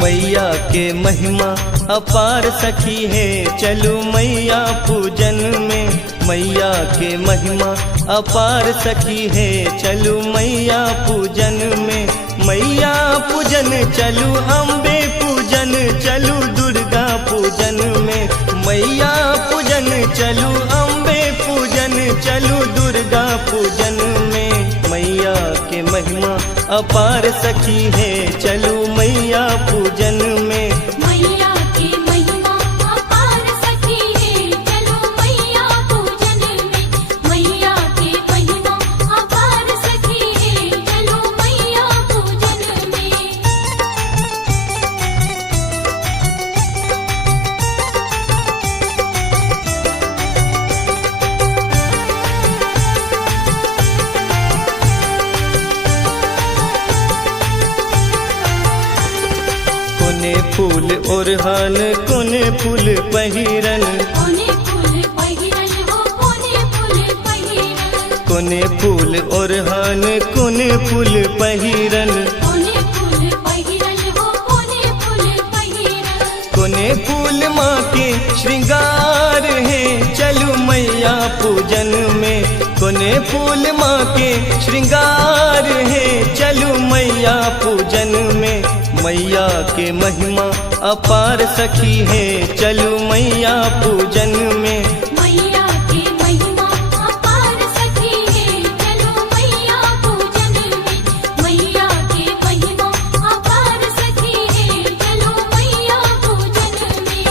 मैया के महिमा अपार सखी है, चलो मैया पूजन में। मैया के महिमा अपार सखी है, चलो मैया पूजन में। मैया पूजन चलू, अम्बे पूजन चलू, दुर्गा पूजन में। मैया पूजन चलू, अम्बे पूजन चलू, दुर्गा पूजन में। मैया के महिमा अपार सखी है, चलू मैया पूजन में। मैया की महिमा अपार सखी है, चलो मैया पूजन में। मैया की महिमा अपार सखी है, चलो मैया पूजन में। कोने फूल ओरहान, कोने फूल पहिरन, कोने फूल पहिरन हो, कोने फूल पहिरन। कोने फूल ओरहान, कोने फूल पहिरन, कोने फूल पहिरन हो, कोने फूल पहिरन। कोने फूल माँ के श्रृंगार है, चलू मैया पूजन में। कोने फूल माँ के श्रृंगार है, चलू मैया पूजन में। मैया के महिमा अपार सखी है, चलू मैया पूजन में। मैया की महिमा अपार सखी है, चलो मैया पूजन में। मैया की महिमा अपार सखी है, चलो मैया पूजन में।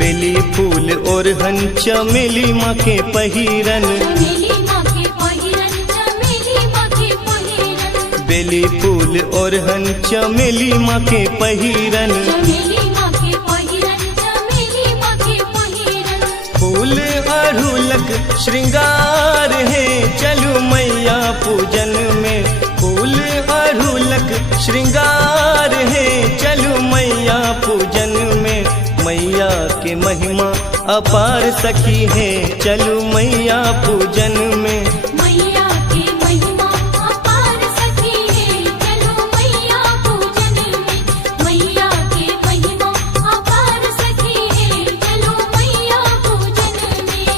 बेली फूल ओरहन, चमेली माँ के पहिरन, चमेली माँ के पहिरन, चमेली माँ के पहिरन। बेली फूल ओरहन, चमेली माँ के पहिरन। चमेली माँ के पहिरन, चमेली माँ के पहिरन। फूल अड़हुलक श्रृंगार है, चलू मैया पूजन में। फूल अड़हुलक श्रृंगार है, चलू मैया पूजन में। मैया के महिमा अपार सखी है, चलू मैया पूजन में। मैया की महिमा अपार सखी है, चलो मैया पूजन में। मैया की महिमा अपार सखी है, चलो मैया पूजन में।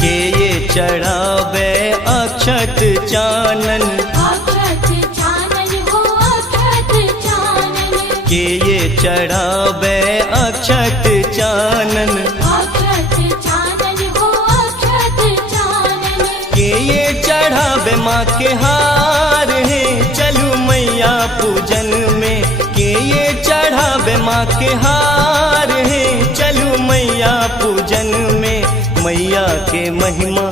के ये चढ़ावे अक्षत चानन, अक्षत चानन हो, अक्षत चानन। के ये चढ़ावे अक्षत चानन, अक्षत चानन हो, अक्षत चानन। के ये चढ़ावे माँ के हार है, चलू मैया पूजन में। के ये चढ़ावे माँ के हार है, चलू मैया पूजन में। मैया के महिमा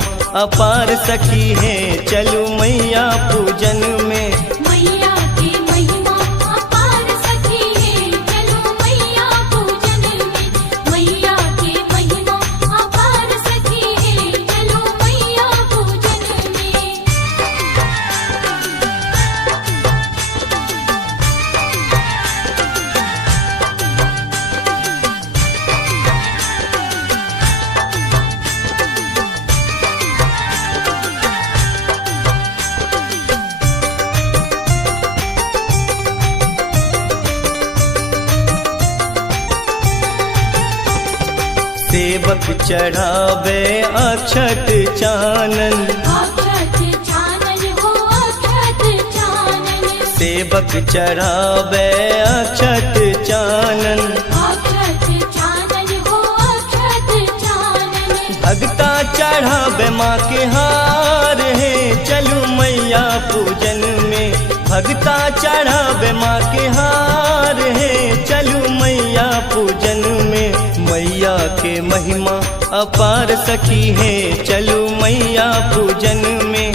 अपार सखी है, चलू मैया पूजन में। मैया की महिमा अपार सखी है, चलो मैया पूजन में। मैया की महिमा अपार सखी है, चलो मैया पूजन में। सेवक चढ़ावे अक्षत चानन, अक्षत चानन हो अक्षत चानन, सेवक चढ़ावे अक्षत चानन। अक्षत चानन हो अक्षत चानन, भगता चढ़ावे माँ के हार है चलू मैया पूजन में, भगता चढ़ावे माँ के हार है चलू मैया पूजन में। मैया के महिमा अपार सखी है चलू मैया पूजन में,